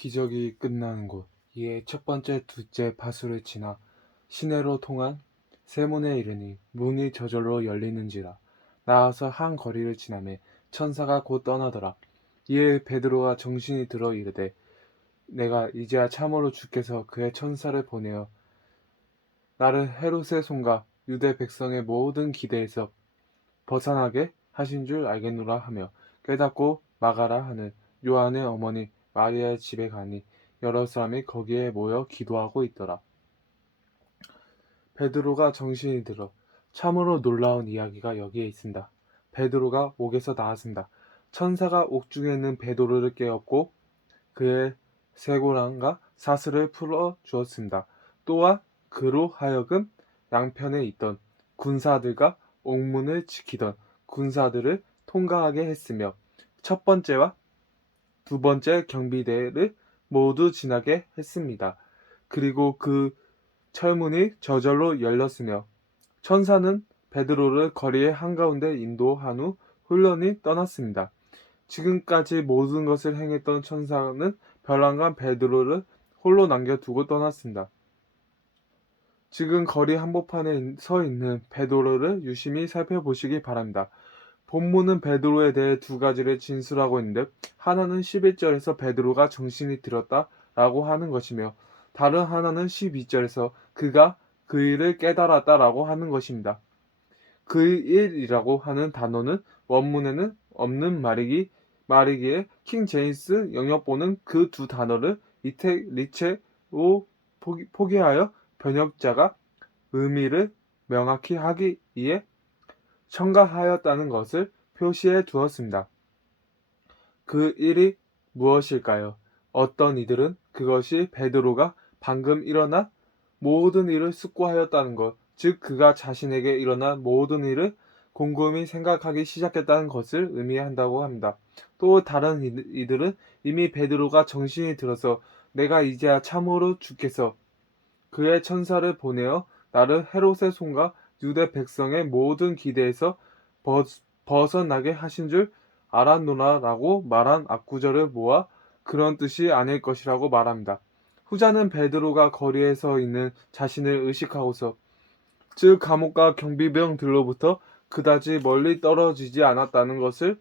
기적이 끝나는 곳. 이에 첫 번째, 둘째 파수를 지나 시내로 통한 세문에 이르니 문이 저절로 열리는지라. 나와서 한 거리를 지나매 천사가 곧 떠나더라. 이에 베드로가 정신이 들어 이르되 내가 이제야 참으로 주께서 그의 천사를 보내어 나를 헤롯의 손과 유대 백성의 모든 기대에서 벗어나게 하신 줄 알겠노라 하며 깨닫고 마가라 하는 요한의 어머니 마리아의 집에 가니 여러 사람이 거기에 모여 기도하고 있더라. 베드로가 정신이 들어 참으로 놀라운 이야기가 여기에 있습니다. 베드로가 옥에서 나왔습니다. 천사가 옥중에 있는 베드로를 깨웠고 그의 쇠고랑과 사슬을 풀어 주었습니다. 또한 그로 하여금 양편에 있던 군사들과 옥문을 지키던 군사들을 통과하게 했으며 첫 번째와 두 번째 경비대를 모두 지나게 했습니다. 그리고 그 철문이 저절로 열렸으며 천사는 베드로를 거리의 한가운데 인도한 후 훌륭히 떠났습니다. 지금까지 모든 것을 행했던 천사는 벼랑간 베드로를 홀로 남겨두고 떠났습니다. 지금 거리 한복판에 서 있는 베드로를 유심히 살펴보시기 바랍니다. 본문은 베드로에 대해 두 가지를 진술하고 있는데 하나는 11절에서 베드로가 정신이 들었다라고 하는 것이며 다른 하나는 12절에서 그가 그 일을 깨달았다라고 하는 것입니다. 그 일이라고 하는 단어는 원문에는 없는 말이기에 킹 제임스 영역본은 그 두 단어를 리체로 포기하여 번역자가 의미를 명확히 하기 위해 첨가하였다는 것을 표시해 두었습니다. 그 일이 무엇일까요? 어떤 이들은 그것이 베드로가 방금 일어난 모든 일을 숙고하였다는 것, 즉 그가 자신에게 일어난 모든 일을 곰곰이 생각하기 시작했다는 것을 의미한다고 합니다. 또 다른 이들은 이미 베드로가 정신이 들어서 내가 이제야 참으로 주께서 그의 천사를 보내어 나를 헤롯의 손과 유대 백성의 모든 기대에서 벗어나게 하신 줄 알았노라라고 말한 앞구절을 모아 그런 뜻이 아닐 것이라고 말합니다. 후자는 베드로가 거리에 서 있는 자신을 의식하고서 즉 감옥과 경비병들로부터 그다지 멀리 떨어지지 않았다는 것을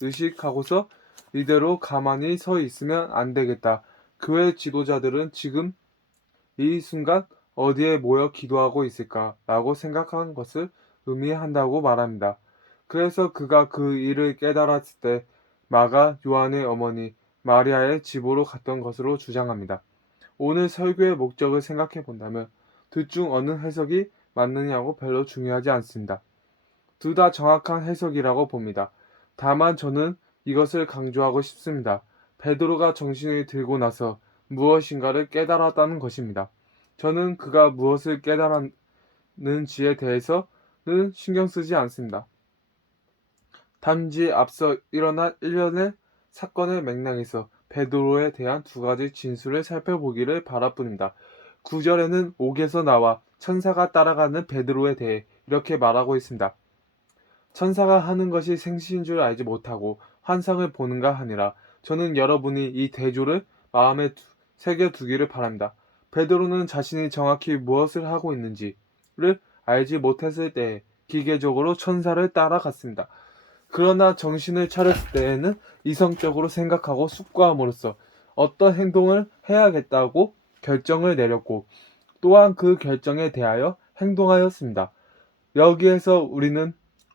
의식하고서 이대로 가만히 서 있으면 안 되겠다. 교회 지도자들은 지금 이 순간 어디에 모여 기도하고 있을까라고 생각한 것을 의미한다고 말합니다. 그래서 그가 그 일을 깨달았을 때 마가 요한의 어머니 마리아의 집으로 갔던 것으로 주장합니다. 오늘 설교의 목적을 생각해 본다면 둘 중 어느 해석이 맞느냐고 별로 중요하지 않습니다. 둘 다 정확한 해석이라고 봅니다. 다만 저는 이것을 강조하고 싶습니다. 베드로가 정신을 들고 나서 무엇인가를 깨달았다는 것입니다. 저는 그가 무엇을 깨달았는지에 대해서는 신경 쓰지 않습니다. 단지 앞서 일어난 일련의 사건의 맥락에서 베드로에 대한 두 가지 진술을 살펴보기를 바랄 뿐입니다. 9절에는 옥에서 나와 천사가 따라가는 베드로에 대해 이렇게 말하고 있습니다. 천사가 하는 것이 생시인 줄 알지 못하고 환상을 보는가 하니라. 저는 여러분이 이 대조를 마음에 새겨두기를 바랍니다. 베드로는 자신이 정확히 무엇을 하고 있는지를 알지 못했을 때에 기계적으로 천사를 따라갔습니다. 그러나 정신을 차렸을 때에는 이성적으로 생각하고 숙고함으로써 어떤 행동을 해야겠다고 결정을 내렸고 또한 그 결정에 대하여 행동하였습니다. 여기에서 우리는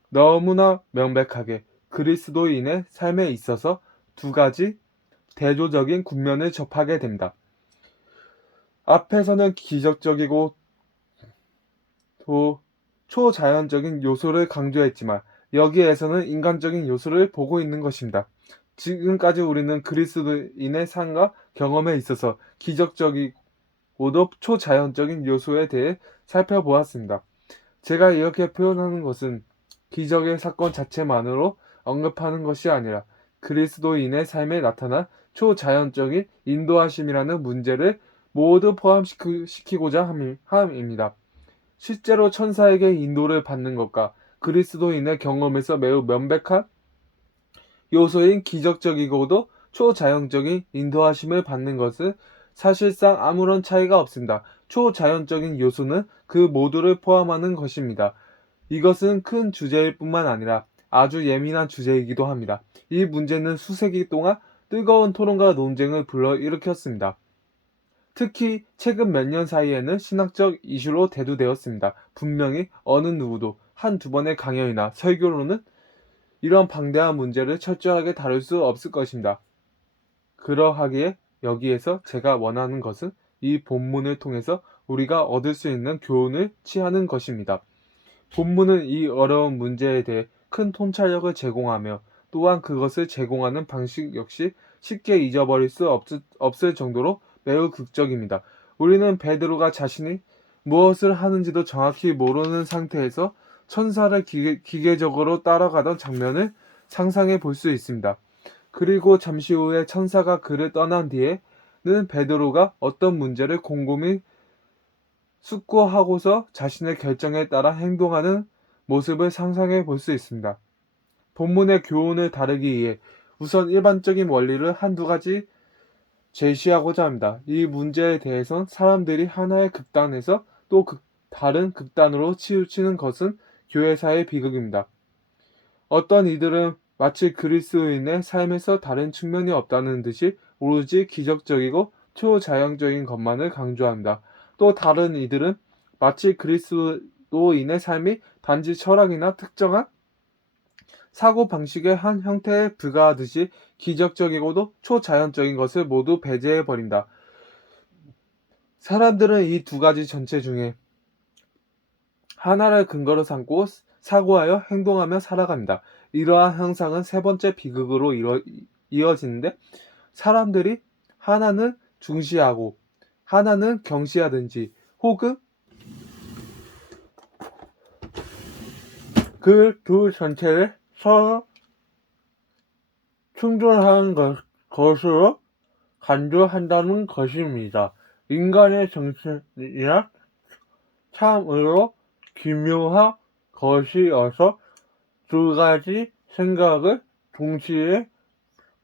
너무나 명백하게 그리스도인의 삶에 있어서 두 가지 대조적인 국면을 접하게 됩니다. 앞에서는 기적적이고 또 초자연적인 요소를 강조했지만 여기에서는 인간적인 요소를 보고 있는 것입니다. 지금까지 우리는 그리스도인의 삶과 경험에 있어서 기적적이고도 초자연적인 요소에 대해 살펴보았습니다. 제가 이렇게 표현하는 것은 기적의 사건 자체만으로 언급하는 것이 아니라 그리스도인의 삶에 나타난 초자연적인 인도하심이라는 문제를 모두 포함시키고자 함입니다. 실제로 천사에게 인도를 받는 것과 그리스도인의 경험에서 매우 명백한 요소인 기적적이고도 초자연적인 인도하심을 받는 것은 사실상 아무런 차이가 없습니다. 초자연적인 요소는 그 모두를 포함하는 것입니다. 이것은 큰 주제일 뿐만 아니라 아주 예민한 주제이기도 합니다. 이 문제는 수세기 동안 뜨거운 토론과 논쟁을 불러일으켰습니다. 특히 최근 몇 년 사이에는 신학적 이슈로 대두되었습니다. 분명히 어느 누구도 한두 번의 강연이나 설교로는 이런 방대한 문제를 철저하게 다룰 수 없을 것입니다. 그러하기에 여기에서 제가 원하는 것은 이 본문을 통해서 우리가 얻을 수 있는 교훈을 취하는 것입니다. 본문은 이 어려운 문제에 대해 큰 통찰력을 제공하며 또한 그것을 제공하는 방식 역시 쉽게 잊어버릴 수 없을 정도로 매우 극적입니다. 우리는 베드로가 자신이 무엇을 하는지도 정확히 모르는 상태에서 천사를 기계적으로 따라가던 장면을 상상해 볼 수 있습니다. 그리고 잠시 후에 천사가 그를 떠난 뒤에는 베드로가 어떤 문제를 곰곰이 숙고하고서 자신의 결정에 따라 행동하는 모습을 상상해 볼 수 있습니다. 본문의 교훈을 다루기 위해 우선 일반적인 원리를 한두 가지 제시하고자 합니다. 이 문제에 대해선 사람들이 하나의 극단에서 또 다른 극단으로 치우치는 것은 교회사의 비극입니다. 어떤 이들은 마치 그리스도인의 삶에서 다른 측면이 없다는 듯이 오로지 기적적이고 초자연적인 것만을 강조합니다. 또 다른 이들은 마치 그리스도인의 삶이 단지 철학이나 특정한 사고 방식의 한 형태에 불과하듯이 기적적이고도 초자연적인 것을 모두 배제해 버린다. 사람들은 이 두 가지 전체 중에 하나를 근거로 삼고 사고하여 행동하며 살아갑니다. 이러한 현상은 세 번째 비극으로 이어지는데 사람들이 하나는 중시하고 하나는 경시하든지 혹은 그 두 전체를 서로 충돌하는 것으로 간주한다는 것입니다. 인간의 정신이란 참으로 기묘한 것이어서 두 가지 생각을 동시에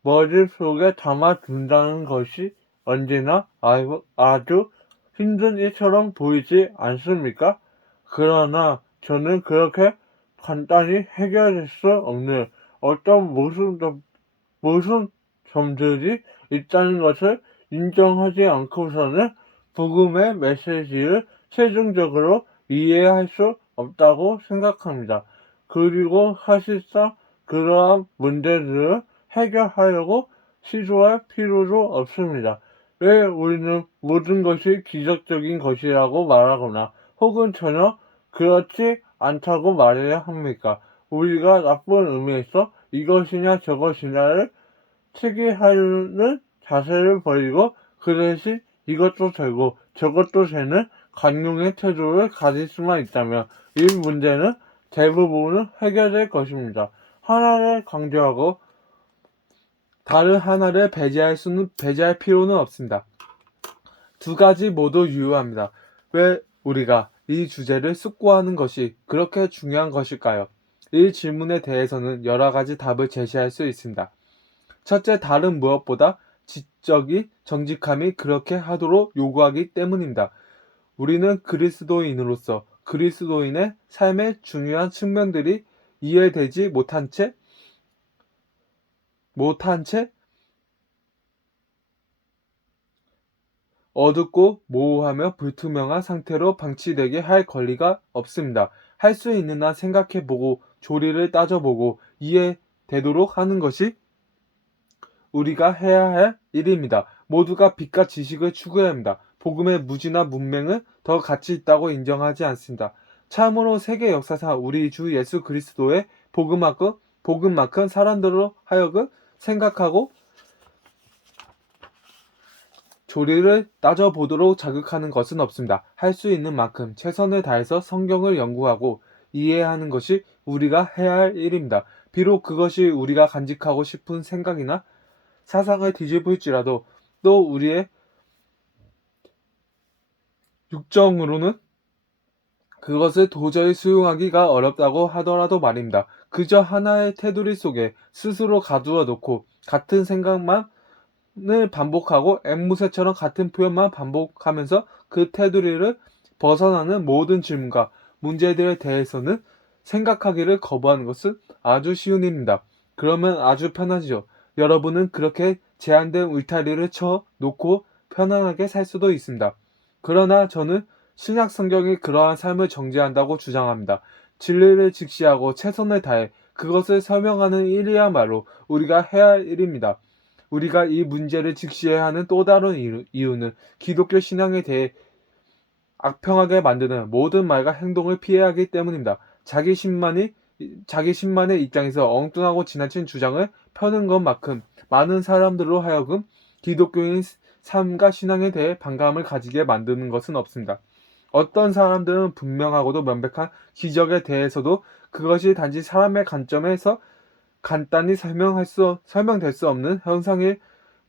머릿속에 담아둔다는 것이 언제나 아주 힘든 일처럼 보이지 않습니까? 그러나 저는 그렇게 간단히 해결할 수 없는 어떤 모순 점들이 있다는 것을 인정하지 않고서는 복음의 메시지를 최종적으로 이해할 수 없다고 생각합니다. 그리고 사실상 그러한 문제들을 해결하려고 시도할 필요도 없습니다. 왜 우리는 모든 것이 기적적인 것이라고 말하거나 혹은 전혀 그렇지 않다고 말해야 합니까? 우리가 나쁜 의미에서 이것이냐 저것이냐를 특이하는 자세를 버리고 그 대신 이것도 되고 저것도 되는 관용의 태도를 가질 수만 있다면 이 문제는 대부분은 해결될 것입니다. 하나를 강조하고 다른 하나를 배제할 필요는 없습니다. 두 가지 모두 유효합니다. 왜 우리가 이 주제를 숙고하는 것이 그렇게 중요한 것일까요? 이 질문에 대해서는 여러 가지 답을 제시할 수 있습니다. 첫째, 다른 무엇보다 지적인 정직함이 그렇게 하도록 요구하기 때문입니다. 우리는 그리스도인으로서 그리스도인의 삶의 중요한 측면들이 이해되지 못한 채 어둡고 모호하며 불투명한 상태로 방치되게 할 권리가 없습니다. 할 수 있는 한 생각해보고 조리를 따져보고 이해되도록 하는 것이 우리가 해야 할 일입니다. 모두가 빛과 지식을 추구해야 합니다. 복음의 무지나 문맹은 더 가치 있다고 인정하지 않습니다. 참으로 세계 역사상 우리 주 예수 그리스도의 복음만큼 사람들로 하여금 생각하고 조리를 따져보도록 자극하는 것은 없습니다. 할 수 있는 만큼 최선을 다해서 성경을 연구하고 이해하는 것이 우리가 해야 할 일입니다. 비록 그것이 우리가 간직하고 싶은 생각이나 사상을 뒤집을지라도 또 우리의 육정으로는 그것을 도저히 수용하기가 어렵다고 하더라도 말입니다. 그저 하나의 테두리 속에 스스로 가두어 놓고 같은 생각만 반복하고 앵무새처럼 같은 표현만 반복하면서 그 테두리를 벗어나는 모든 질문과 문제들에 대해서는 생각하기를 거부하는 것은 아주 쉬운 일입니다. 그러면 아주 편하지요. 여러분은 그렇게 제한된 울타리를 쳐 놓고 편안하게 살 수도 있습니다. 그러나 저는 신약 성경이 그러한 삶을 정죄한다고 주장합니다. 진리를 직시하고 최선을 다해 그것을 설명하는 일이야말로 우리가 해야 할 일입니다. 우리가 이 문제를 직시해야 하는 또 다른 이유는 기독교 신앙에 대해 악평하게 만드는 모든 말과 행동을 피해야 하기 때문입니다. 자기 신만의 입장에서 엉뚱하고 지나친 주장을 펴는 것만큼 많은 사람들로 하여금 기독교인 삶과 신앙에 대해 반감을 가지게 만드는 것은 없습니다. 어떤 사람들은 분명하고도 명백한 기적에 대해서도 그것이 단지 사람의 관점에서 간단히 설명될 수 없는 현상일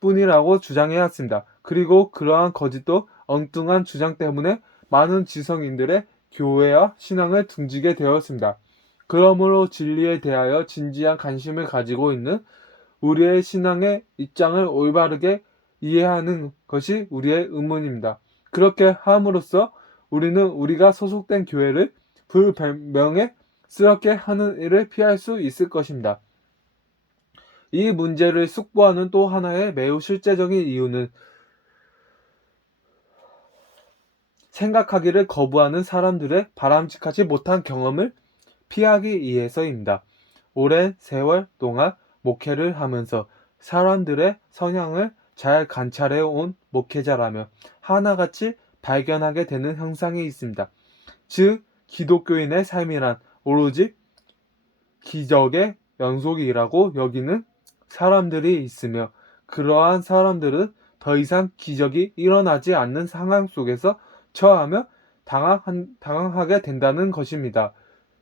뿐이라고 주장해왔습니다. 그리고 그러한 거짓도 엉뚱한 주장 때문에 많은 지성인들의 교회와 신앙을 등지게 되었습니다. 그러므로 진리에 대하여 진지한 관심을 가지고 있는 우리의 신앙의 입장을 올바르게 이해하는 것이 우리의 의문입니다. 그렇게 함으로써 우리는 우리가 소속된 교회를 불명예스럽게 하는 일을 피할 수 있을 것입니다. 이 문제를 숙고하는 또 하나의 매우 실제적인 이유는 생각하기를 거부하는 사람들의 바람직하지 못한 경험을 피하기 위해서입니다. 오랜 세월 동안 목회를 하면서 사람들의 성향을 잘 관찰해 온 목회자라면 하나같이 발견하게 되는 현상이 있습니다. 즉, 기독교인의 삶이란 오로지 기적의 연속이라고 여기는 사람들이 있으며 그러한 사람들은 더 이상 기적이 일어나지 않는 상황 속에서 처하며 당황하게 된다는 것입니다.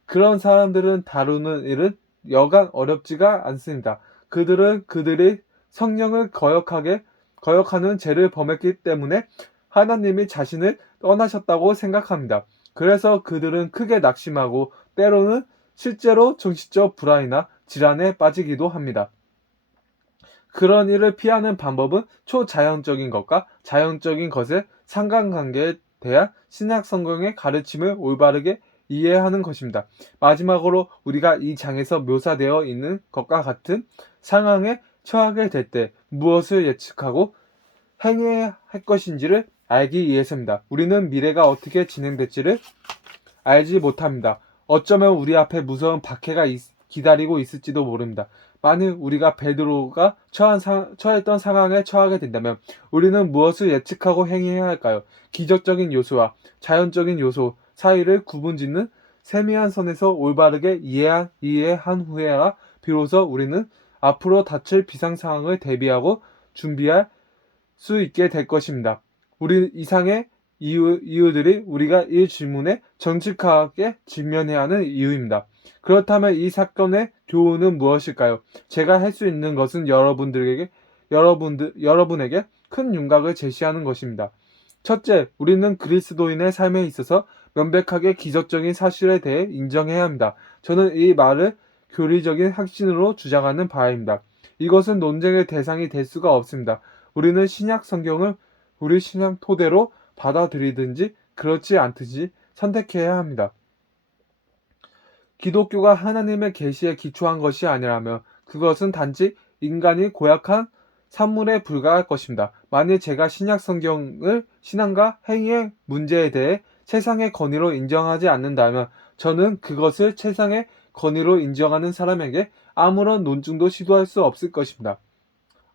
그런 사람들은 다루는 일은 여간 어렵지가 않습니다. 그들은 그들이 성령을 거역하는 죄를 범했기 때문에 하나님이 자신을 떠나셨다고 생각합니다. 그래서 그들은 크게 낙심하고 때로는 실제로 정신적 불안이나 질환에 빠지기도 합니다. 그런 일을 피하는 방법은 초자연적인 것과 자연적인 것의 상관관계에 대한 신약 성경의 가르침을 올바르게 이해하는 것입니다. 마지막으로 우리가 이 장에서 묘사되어 있는 것과 같은 상황에 처하게 될 때 무엇을 예측하고 행해야 할 것인지를 알기 위해서입니다. 우리는 미래가 어떻게 진행될지를 알지 못합니다. 어쩌면 우리 앞에 무서운 박해가 기다리고 있을지도 모릅니다. 만일 우리가 베드로가 처했던 상황에 처하게 된다면 우리는 무엇을 예측하고 행해야 할까요? 기적적인 요소와 자연적인 요소 사이를 구분짓는 세미한 선에서 올바르게 이해한 후에야 비로소 우리는 앞으로 닥칠 비상 상황을 대비하고 준비할 수 있게 될 것입니다. 우리 이상의 이유들이 우리가 이 질문에 정직하게 직면해야 하는 이유입니다. 그렇다면 이 사건의 교훈은 무엇일까요? 제가 할 수 있는 것은 여러분에게 큰 윤곽을 제시하는 것입니다. 첫째, 우리는 그리스도인의 삶에 있어서 명백하게 기적적인 사실에 대해 인정해야 합니다. 저는 이 말을 교리적인 확신으로 주장하는 바입니다. 이것은 논쟁의 대상이 될 수가 없습니다. 우리는 신약 성경을 우리 신앙 토대로 받아들이든지 그렇지 않든지 선택해야 합니다. 기독교가 하나님의 계시에 기초한 것이 아니라면 그것은 단지 인간이 고약한 산물에 불과할 것입니다. 만일 제가 신약 성경을 신앙과 행위의 문제에 대해 세상의 권위로 인정하지 않는다면 저는 그것을 세상의 권위로 인정하는 사람에게 아무런 논증도 시도할 수 없을 것입니다.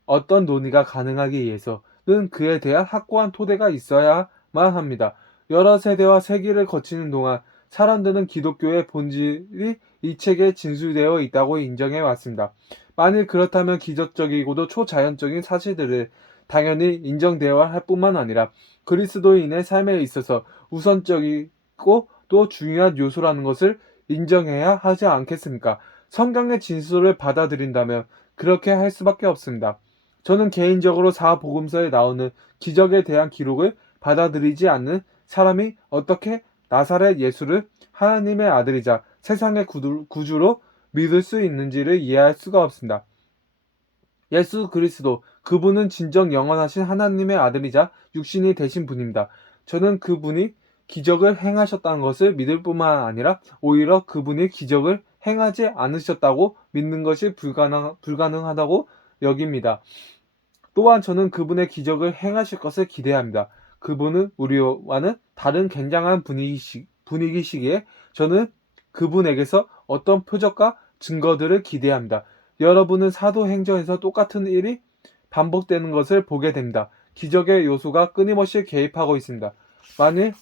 어떤 논의가 가능하기 위해서는 그에 대한 확고한 토대가 있어야만 합니다. 여러 세대와 세기를 거치는 동안 사람들은 기독교의 본질이 이 책에 진술되어 있다고 인정해 왔습니다. 만일 그렇다면 기적적이고도 초자연적인 사실들을 당연히 인정되어야 할 뿐만 아니라 그리스도인의 삶에 있어서 우선적이고 또 중요한 요소라는 것을 인정해야 하지 않겠습니까? 성경의 진술을 받아들인다면 그렇게 할 수밖에 없습니다. 저는 개인적으로 사복음서에 나오는 기적에 대한 기록을 받아들이지 않는 사람이 어떻게 나사렛 예수를 하나님의 아들이자 세상의 구주로 믿을 수 있는지를 이해할 수가 없습니다. 예수 그리스도, 그분은 진정 영원하신 하나님의 아들이자 육신이 되신 분입니다. 저는 그분이 기적을 행하셨다는 것을 믿을 뿐만 아니라 오히려 그분이 기적을 행하지 않으셨다고 믿는 것이 불가능하다고 여깁니다. 또한 저는 그분의 기적을 행하실 것을 기대합니다. 그분은 우리와는 다른 굉장한 분위기시기에 저는 그분에게서 어떤 표적과 증거들을 기대합니다. 여러분은 사도행전에서 똑같은 일이 반복되는 것을 보게 됩니다. 기적의 요소가 끊임없이 개입하고 있습니다. 만일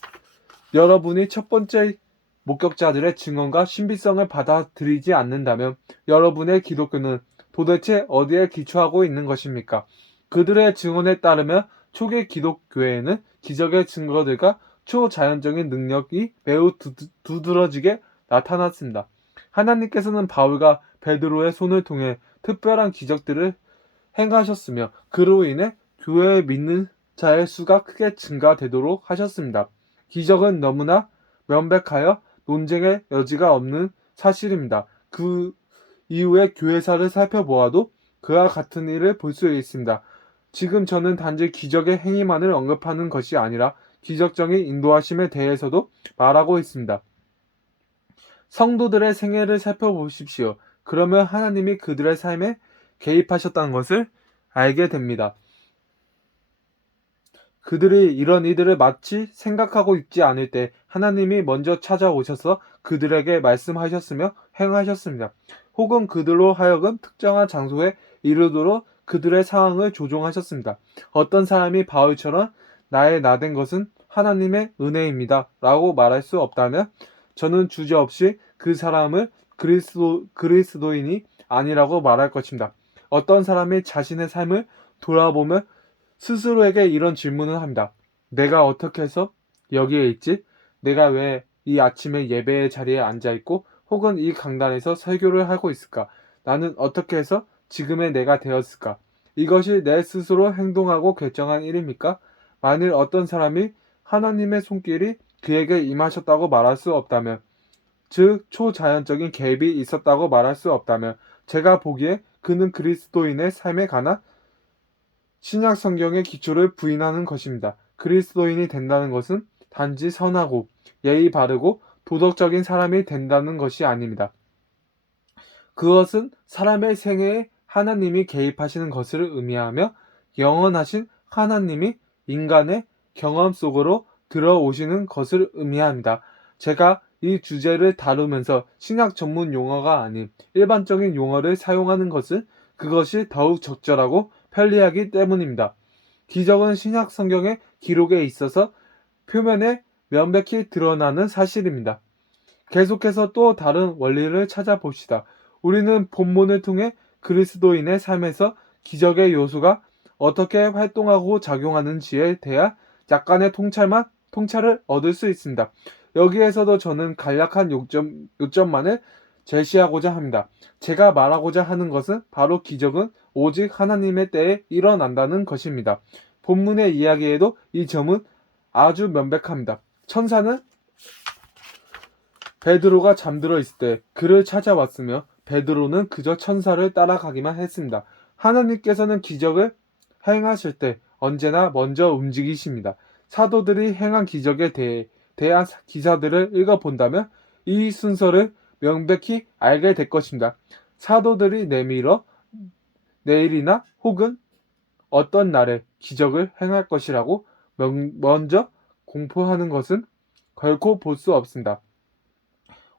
여러분이 첫 번째 목격자들의 증언과 신비성을 받아들이지 않는다면 여러분의 기독교는 도대체 어디에 기초하고 있는 것입니까? 그들의 증언에 따르면 초기 기독교에는 기적의 증거들과 초자연적인 능력이 매우 두드러지게 나타났습니다. 하나님께서는 바울과 베드로의 손을 통해 특별한 기적들을 행하셨으며 그로 인해 교회에 믿는 자의 수가 크게 증가되도록 하셨습니다. 기적은 너무나 명백하여 논쟁의 여지가 없는 사실입니다. 그 이후의 교회사를 살펴보아도 그와 같은 일을 볼 수 있습니다. 지금 저는 단지 기적의 행위만을 언급하는 것이 아니라 기적적인 인도하심에 대해서도 말하고 있습니다. 성도들의 생애를 살펴보십시오. 그러면 하나님이 그들의 삶에 개입하셨다는 것을 알게 됩니다. 그들이 이런 이들을 마치 생각하고 있지 않을 때 하나님이 먼저 찾아오셔서 그들에게 말씀하셨으며 행하셨습니다. 혹은 그들로 하여금 특정한 장소에 이르도록 그들의 상황을 조종하셨습니다. 어떤 사람이 바울처럼 나의 나된 것은 하나님의 은혜입니다 라고 말할 수 없다면 저는 주저없이 그 사람을 그리스도인이 아니라고 말할 것입니다. 어떤 사람이 자신의 삶을 돌아보며 스스로에게 이런 질문을 합니다. 내가 어떻게 해서 여기에 있지? 내가 왜 이 아침에 예배의 자리에 앉아 있고 혹은 이 강단에서 설교를 하고 있을까? 나는 어떻게 해서 지금의 내가 되었을까? 이것이 내 스스로 행동하고 결정한 일입니까? 만일 어떤 사람이 하나님의 손길이 그에게 임하셨다고 말할 수 없다면, 즉 초자연적인 개입이 있었다고 말할 수 없다면 제가 보기에 그는 그리스도인의 삶에 관한 신약 성경의 기초를 부인하는 것입니다. 그리스도인이 된다는 것은 단지 선하고 예의 바르고 도덕적인 사람이 된다는 것이 아닙니다. 그것은 사람의 생애에 하나님이 개입하시는 것을 의미하며 영원하신 하나님이 인간의 경험 속으로 들어오시는 것을 의미합니다. 제가 이 주제를 다루면서 신약 전문 용어가 아닌 일반적인 용어를 사용하는 것은 그것이 더욱 적절하고 편리하기 때문입니다. 기적은 신약 성경의 기록에 있어서 표면에 명백히 드러나는 사실입니다. 계속해서 또 다른 원리를 찾아봅시다. 우리는 본문을 통해 그리스도인의 삶에서 기적의 요소가 어떻게 활동하고 작용하는지에 대한 약간의 통찰을 얻을 수 있습니다. 여기에서도 저는 간략한 요점만을 제시하고자 합니다. 제가 말하고자 하는 것은 바로 기적은 오직 하나님의 때에 일어난다는 것입니다. 본문의 이야기에도 이 점은 아주 명백합니다. 천사는 베드로가 잠들어 있을 때 그를 찾아왔으며 베드로는 그저 천사를 따라가기만 했습니다. 하나님께서는 기적을 행하실 때 언제나 먼저 움직이십니다. 사도들이 행한 기적에 대한 기사들을 읽어본다면 이 순서를 명백히 알게 될 것입니다. 사도들이 내일이나 혹은 어떤 날에 기적을 행할 것이라고 먼저 공포하는 것은 결코 볼 수 없습니다.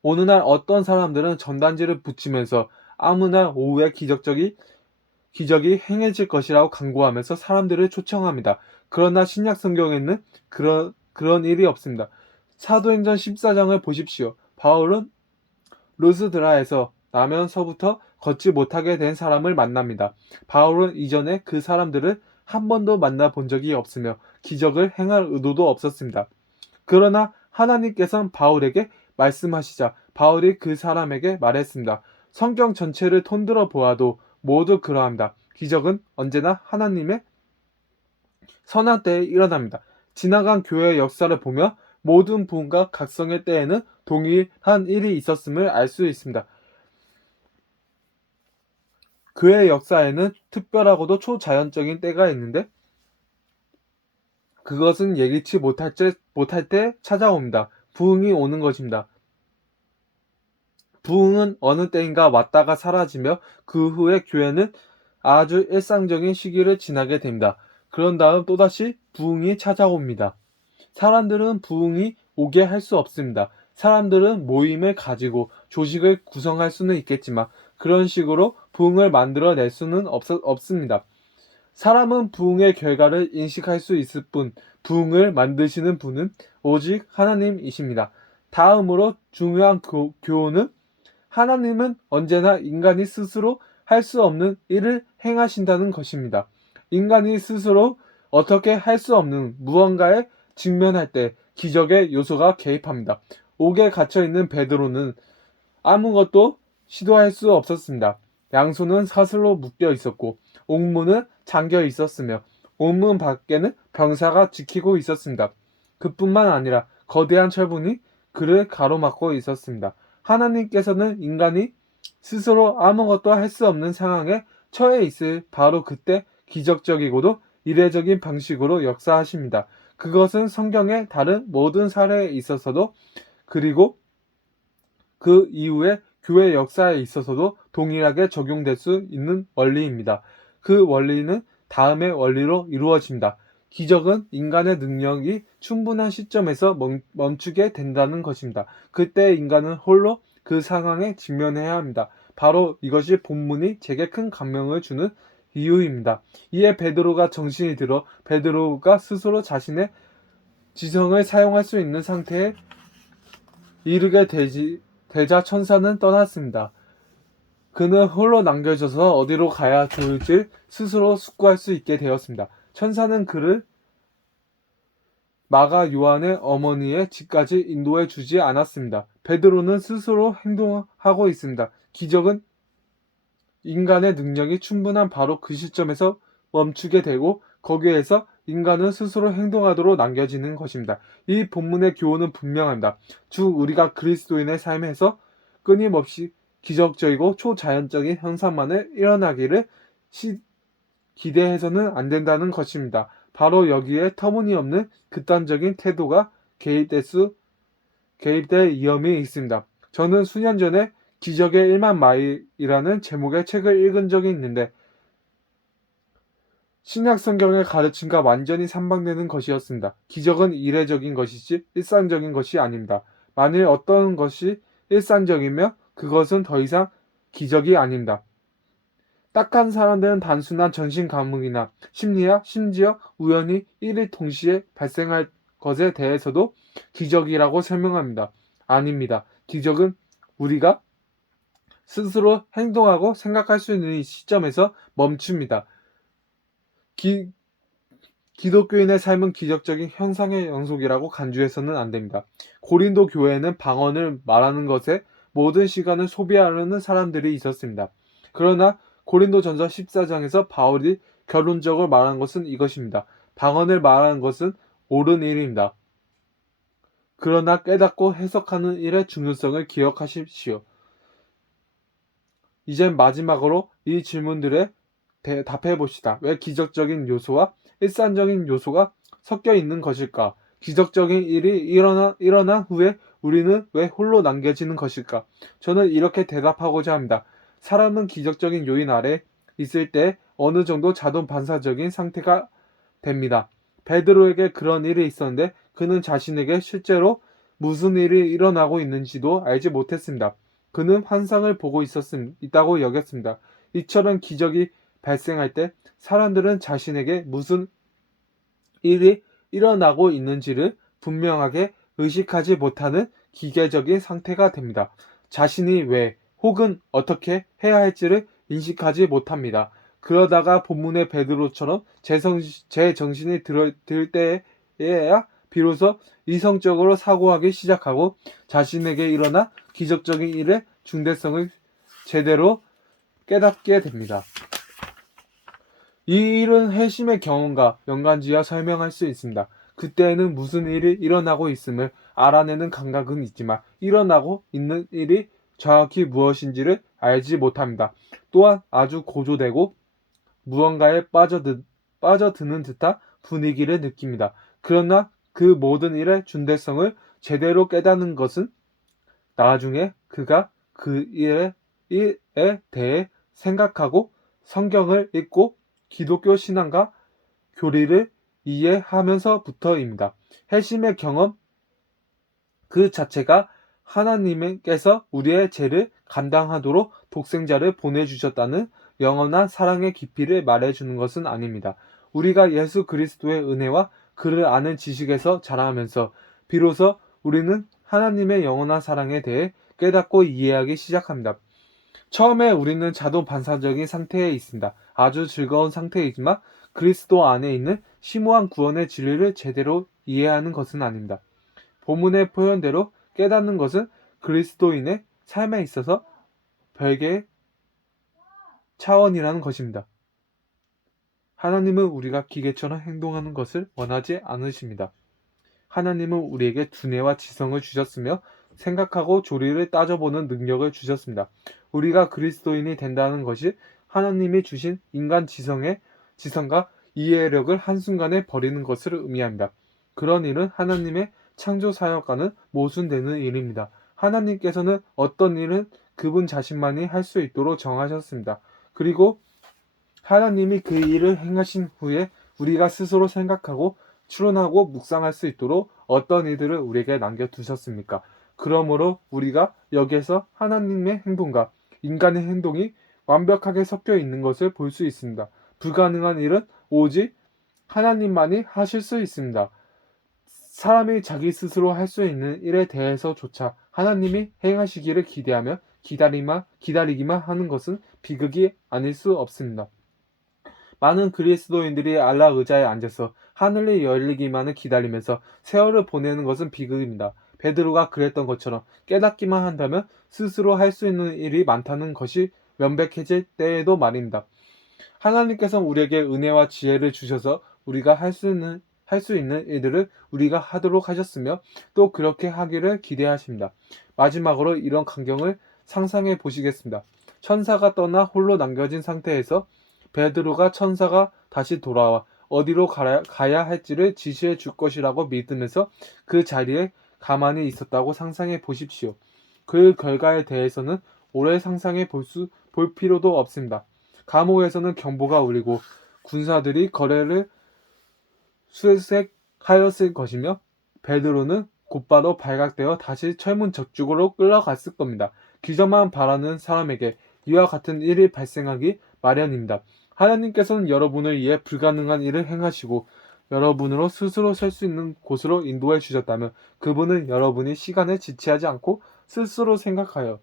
어느 날 어떤 사람들은 전단지를 붙이면서 아무나 오후에 기적이 행해질 것이라고 강구하면서 사람들을 초청합니다. 그러나 신약 성경에는 그런 일이 없습니다. 사도행전 14장을 보십시오. 바울은 루스드라에서 나면서부터 걷지 못하게 된 사람을 만납니다. 바울은 이전에 그 사람들을 한 번도 만나본 적이 없으며 기적을 행할 의도도 없었습니다. 그러나 하나님께서는 바울에게 말씀하시자 바울이 그 사람에게 말했습니다. 성경 전체를 통틀어 보아도 모두 그러합니다. 기적은 언제나 하나님의 선한 때에 일어납니다. 지나간 교회의 역사를 보며 모든 부흥과 각성의 때에는 동일한 일이 있었음을 알 수 있습니다. 그의 역사에는 특별하고도 초자연적인 때가 있는데 그것은 예기치 못할 때 찾아옵니다. 부흥이 오는 것입니다. 부흥은 어느 때인가 왔다가 사라지며 그 후에 교회는 아주 일상적인 시기를 지나게 됩니다. 그런 다음 또다시 부흥이 찾아옵니다. 사람들은 부흥이 오게 할 수 없습니다. 사람들은 모임을 가지고 조직을 구성할 수는 있겠지만 그런 식으로 부흥을 만들어낼 수는 없습니다. 사람은 부흥의 결과를 인식할 수 있을 뿐 부흥을 만드시는 분은 오직 하나님이십니다. 다음으로 중요한 교훈은 하나님은 언제나 인간이 스스로 할 수 없는 일을 행하신다는 것입니다. 인간이 스스로 어떻게 할 수 없는 무언가에 직면할 때 기적의 요소가 개입합니다. 옥에 갇혀있는 베드로는 아무것도 시도할 수 없었습니다. 양손은 사슬로 묶여 있었고 옥문은 잠겨 있었으며 옥문 밖에는 병사가 지키고 있었습니다. 그뿐만 아니라 거대한 철문이 그를 가로막고 있었습니다. 하나님께서는 인간이 스스로 아무것도 할 수 없는 상황에 처해 있을 바로 그때 기적적이고도 이례적인 방식으로 역사하십니다. 그것은 성경의 다른 모든 사례에 있어서도 그리고 그 이후에 교회 역사에 있어서도 동일하게 적용될 수 있는 원리입니다. 그 원리는 다음의 원리로 이루어집니다. 기적은 인간의 능력이 충분한 시점에서 멈추게 된다는 것입니다. 그때 인간은 홀로 그 상황에 직면해야 합니다. 바로 이것이 본문이 제게 큰 감명을 주는 이유입니다. 이에 베드로가 정신이 들어 베드로가 스스로 자신의 지성을 사용할 수 있는 상태에 이르게 되자 천사는 떠났습니다. 그는 홀로 남겨져서 어디로 가야 좋을지 스스로 숙고할 수 있게 되었습니다. 천사는 그를 마가 요한의 어머니의 집까지 인도해 주지 않았습니다. 베드로는 스스로 행동하고 있습니다. 기적은 인간의 능력이 충분한 바로 그 시점에서 멈추게 되고 거기에서 인간은 스스로 행동하도록 남겨지는 것입니다. 이 본문의 교훈은 분명합니다. 즉 우리가 그리스도인의 삶에서 끊임없이 기적적이고 초자연적인 현상만을 일어나기를 기대해서는 안 된다는 것입니다. 바로 여기에 터무니없는 극단적인 태도가 개입될 위험이 있습니다. 저는 수년 전에 기적의 1만 마일이라는 제목의 책을 읽은 적이 있는데 신약 성경의 가르침과 완전히 상반되는 것이었습니다. 기적은 이례적인 것이지 일상적인 것이 아닙니다. 만일 어떤 것이 일상적이며 그것은 더 이상 기적이 아닙니다. 딱한 사람들은 단순한 전신 감흥이나 심리야 심지어 우연히 일일 동시에 발생할 것에 대해서도 기적이라고 설명합니다. 아닙니다. 기적은 우리가 스스로 행동하고 생각할 수 있는 시점에서 멈춥니다. 기독교인의 삶은 기적적인 현상의 연속이라고 간주해서는 안 됩니다. 고린도 교회에는 방언을 말하는 것에 모든 시간을 소비하려는 사람들이 있었습니다. 그러나 고린도전서 14장에서 바울이 결론적으로 말한 것은 이것입니다. 방언을 말하는 것은 옳은 일입니다. 그러나 깨닫고 해석하는 일의 중요성을 기억하십시오. 이젠 마지막으로 이 질문들에 답해 봅시다. 왜 기적적인 요소와 일상적인 요소가 섞여 있는 것일까? 기적적인 일이 일어난 후에 우리는 왜 홀로 남겨지는 것일까? 저는 이렇게 대답하고자 합니다. 사람은 기적적인 요인 아래 있을 때 어느 정도 자동 반사적인 상태가 됩니다. 베드로에게 그런 일이 있었는데 그는 자신에게 실제로 무슨 일이 일어나고 있는지도 알지 못했습니다. 그는 환상을 보고 있다고 여겼습니다. 이처럼 기적이 발생할 때 사람들은 자신에게 무슨 일이 일어나고 있는지를 분명하게 의식하지 못하는 기계적인 상태가 됩니다. 자신이 왜 혹은 어떻게 해야 할지를 인식하지 못합니다. 그러다가 본문의 베드로처럼 제 정신이 들 때에야 비로소 이성적으로 사고하기 시작하고 자신에게 일어나 기적적인 일의 중대성을 제대로 깨닫게 됩니다. 이 일은 회심의 경험과 연관지어 설명할 수 있습니다. 그때에는 무슨 일이 일어나고 있음을 알아내는 감각은 있지만 일어나고 있는 일이 정확히 무엇인지를 알지 못합니다. 또한 아주 고조되고 무언가에 빠져드는 듯한 분위기를 느낍니다. 그러나 그 모든 일의 중대성을 제대로 깨닫는 것은 나중에 그가 그 일에 대해 생각하고 성경을 읽고 기독교 신앙과 교리를 이해하면서부터입니다. 회심의 경험 그 자체가 하나님께서 우리의 죄를 감당하도록 독생자를 보내주셨다는 영원한 사랑의 깊이를 말해주는 것은 아닙니다. 우리가 예수 그리스도의 은혜와 그를 아는 지식에서 자라면서 비로소 우리는 하나님의 영원한 사랑에 대해 깨닫고 이해하기 시작합니다. 처음에 우리는 자동 반사적인 상태에 있습니다. 아주 즐거운 상태이지만 그리스도 안에 있는 심오한 구원의 진리를 제대로 이해하는 것은 아닙니다. 본문의 표현대로 깨닫는 것은 그리스도인의 삶에 있어서 별개의 차원이라는 것입니다. 하나님은 우리가 기계처럼 행동하는 것을 원하지 않으십니다. 하나님은 우리에게 두뇌와 지성을 주셨으며 생각하고 조리를 따져보는 능력을 주셨습니다. 우리가 그리스도인이 된다는 것이 하나님이 주신 인간 지성과 이해력을 한순간에 버리는 것을 의미합니다. 그런 일은 하나님의 창조 사역과는 모순되는 일입니다. 하나님께서는 어떤 일은 그분 자신만이 할 수 있도록 정하셨습니다. 그리고 하나님이 그 일을 행하신 후에 우리가 스스로 생각하고 추론하고 묵상할 수 있도록 어떤 일들을 우리에게 남겨두셨습니까? 그러므로 우리가 여기에서 하나님의 행동과 인간의 행동이 완벽하게 섞여 있는 것을 볼 수 있습니다. 불가능한 일은 오직 하나님만이 하실 수 있습니다. 사람이 자기 스스로 할 수 있는 일에 대해서조차 하나님이 행하시기를 기대하며 기다리기만 하는 것은 비극이 아닐 수 없습니다. 많은 그리스도인들이 알라 의자에 앉아서 하늘이 열리기만을 기다리면서 세월을 보내는 것은 비극입니다. 베드로가 그랬던 것처럼 깨닫기만 한다면 스스로 할 수 있는 일이 많다는 것이 명백해질 때에도 말입니다. 하나님께서는 우리에게 은혜와 지혜를 주셔서 우리가 할 수 있는 일들을 우리가 하도록 하셨으며 또 그렇게 하기를 기대하십니다. 마지막으로 이런 광경을 상상해 보시겠습니다. 천사가 떠나 홀로 남겨진 상태에서 베드로가 천사가 다시 돌아와 어디로 가야 할지를 지시해 줄 것이라고 믿으면서 그 자리에 가만히 있었다고 상상해 보십시오. 그 결과에 대해서는 오래 상상해 볼 필요도 없습니다. 감옥에서는 경보가 울리고 군사들이 거래를 수색하였을 것이며 베드로는 곧바로 발각되어 다시 철문 저쪽으로 끌려갔을 겁니다. 기적만 바라는 사람에게 이와 같은 일이 발생하기 마련입니다. 하나님께서는 여러분을 위해 불가능한 일을 행하시고 여러분으로 스스로 설 수 있는 곳으로 인도해 주셨다면 그분은 여러분이 시간에 지체하지 않고 스스로 생각하여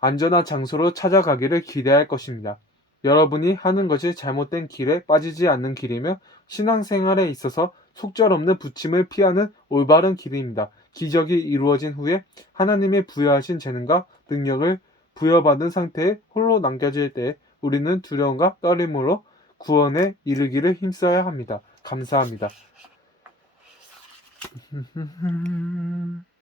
안전한 장소로 찾아가기를 기대할 것입니다. 여러분이 하는 것이 잘못된 길에 빠지지 않는 길이며 신앙생활에 있어서 속절없는 부침을 피하는 올바른 길입니다. 기적이 이루어진 후에 하나님의 부여하신 재능과 능력을 부여받은 상태에 홀로 남겨질 때 우리는 두려움과 떨림으로 구원에 이르기를 힘써야 합니다. 감사합니다.